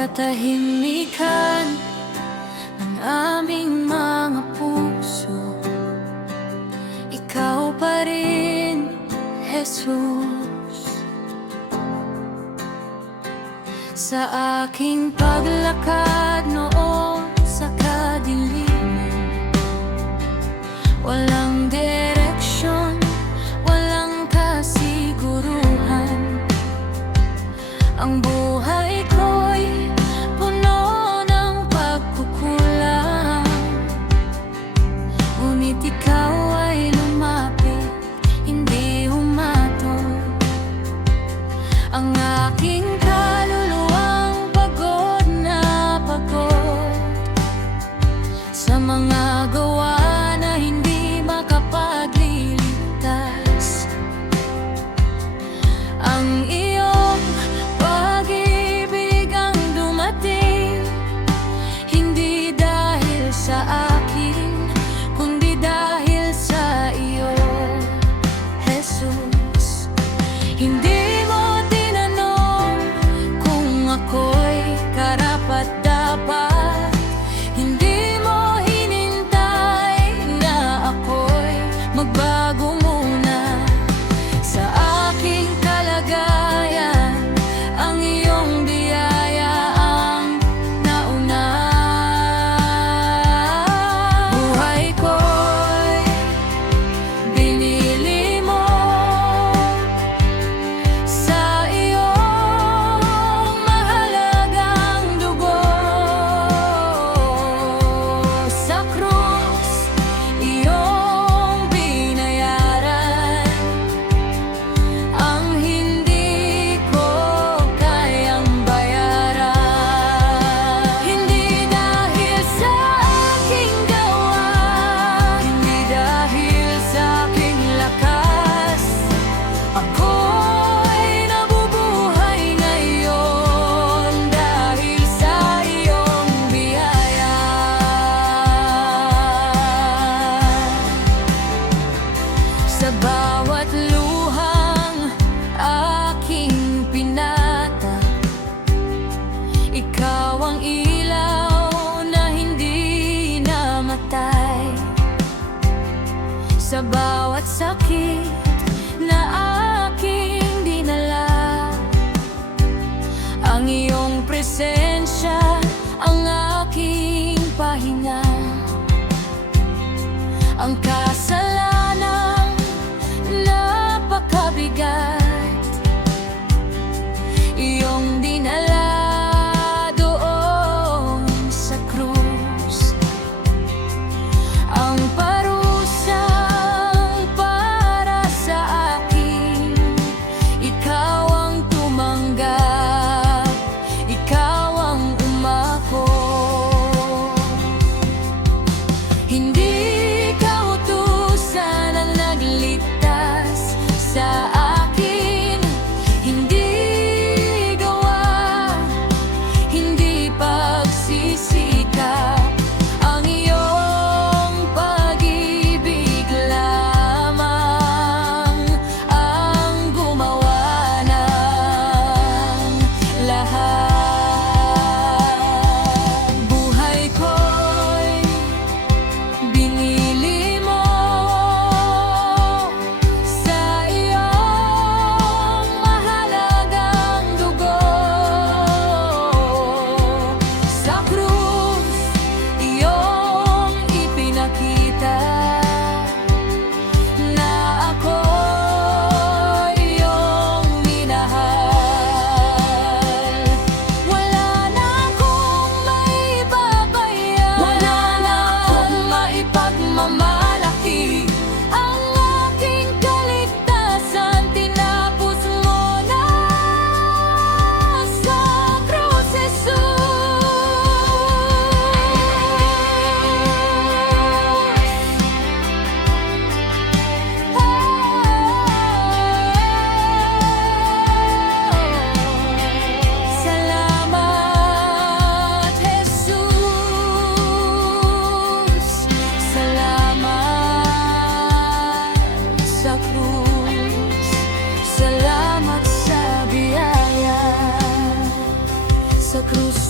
katahimikan ng aming mga puso. Ikaw pa rin, Jesus. Sa aking paglakad noon sa kadiliman, walang direksyon, walang kasiguruhan. Ang buhay ko'y puno ng pagkukulang, ngunit ikaw ay lumapit, hindi humatol. Ang aking kaluluwang pagod na pagod sa mga gawa na hindi makapagliligtas. Ang iyong pag-ibig ang dumating, hindi dahil sa akin, kundi dahil sa iyo, Jesus. Hindi mo tinanong kung ako'y karapat-dapat, hindi mo hinintay na ako'y magbago muna. Sa aking kalagayan, ang iyong biyaya ang nauna. Buhay ko'y binili mo sa iyong mahalagang dugo. Sa krus, iyong binayaran ang hindi ko kayang bayaran. Hindi dahil sa aking gawa, hindi dahil sa aking lakas, ako'y nabubuhay ngayon dahil sa iyong biyaya. Sa bawat luhang aking pinata, ikaw ang ilaw na hindi namatay. Sa bawat sakit na aking dinala, ang iyong presensya ang aking pahinga. Ang kasalanang napakabigat, iyong dinala doon sa krus. Ang parusang para sa akin, ikaw ang tumanggap, ikaw ang umako. Hindi ka utusan ang nagligtas sa akin.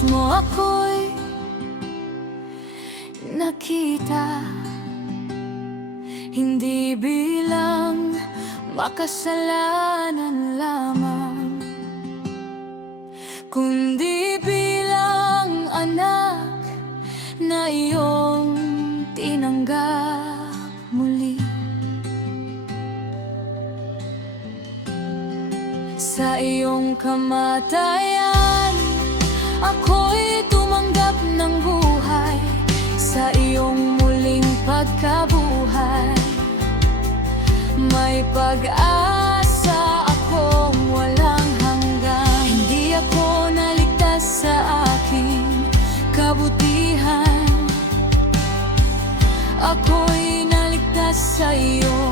krus mo ako'y nakita, hindi bilang makasalanan lamang, kundi bilang anak na iyong tinanggap muli. Sa iyong kamatayan, ako'y tumanggap ng buhay. Sa iyong muling pagkabuhay, may pag-asa akong walang hanggan. Hindi ako naligtas sa aking kabutihan, ako'y naligtas sa iyo.